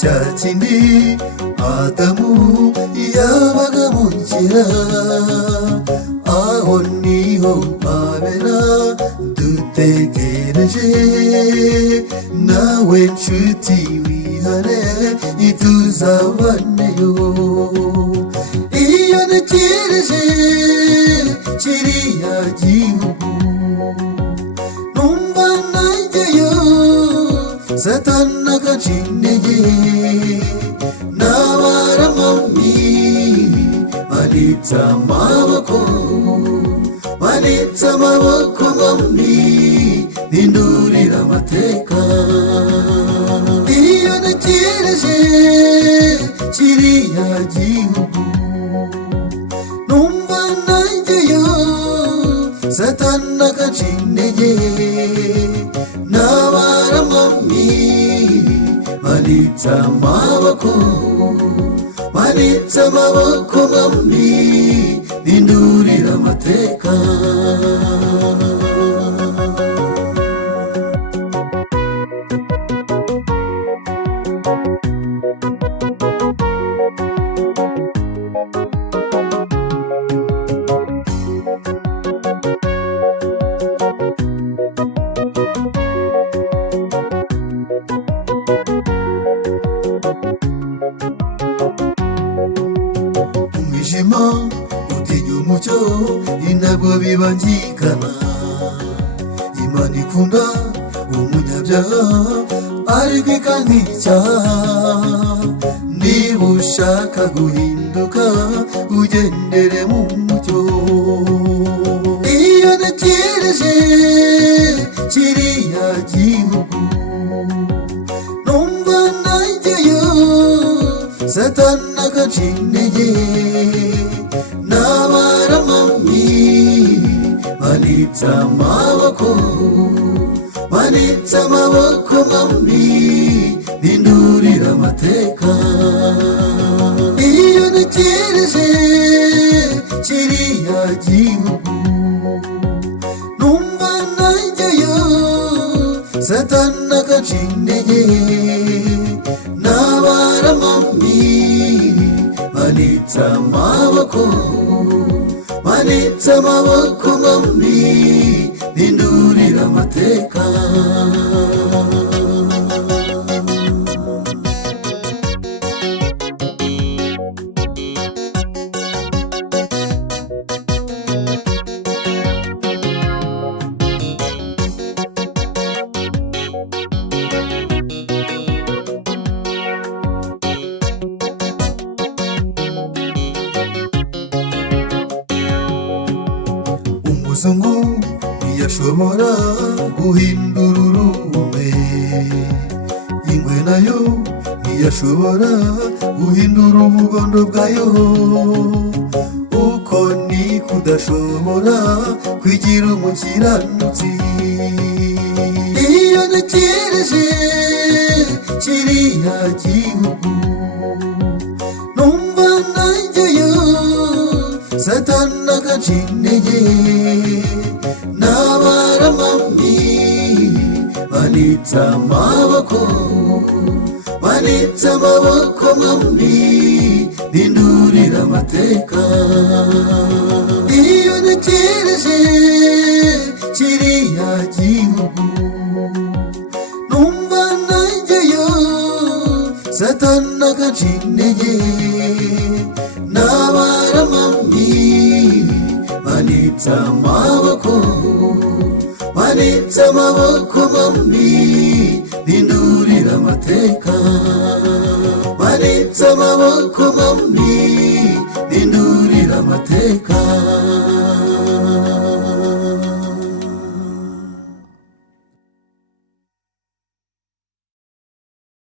cya kindi Adamu yabaga mu nzira, aho niho habera dutegereje. Nawe nshuti wihare ituzabaneyo. Iyo ntekereje kiriya gihugu numva najyayo Satani agaca intege. Nabara mami manitse amaboko, manitse amaboko mami mpindurira amateka. Iyo ntekereje kiriya gihugu numva najyayo Satani agaca intege. Nabara mami manitse amaboko, manitse amaboko mami mpindurira amateka. Umwijima utinya umucyo, ntabwo bibangikana. Imana ikunda umunyabyaha ariko ikangira icyaha. Niba ushaka guhinduka ugendere mu mucyo. Iyo ntekereje kiriya gihugu numva najyayo Satani agaca intege. Nabara mami manitse amaboko, manitse amaboko mami mpindurira amateka. Iyo ntekereje kiriya gihugu numva najyayo Satani agaca intege. Nabara mami manitse amaboko, manitse amaboko mami mpindurira amateka. Umuzungu ntiyashobora guhindura urume, ingwe nayo ntiyashobora guhindura ubugondo bwayo. Uko ni kudashobora kwigira umukiranutsi. Iyo ntekereje kiriya gihugu numva najyayo Satani agaca intege. Nabara mami manitse amaboko, manitse amaboko mami mpindurira amateka. Iyo ntekereje kiriya gihugu numva najyayo Satani agaca intege. Nabara mami manitse amaboko, manitse amaboko mami mpindurira amateka. Manitse amaboko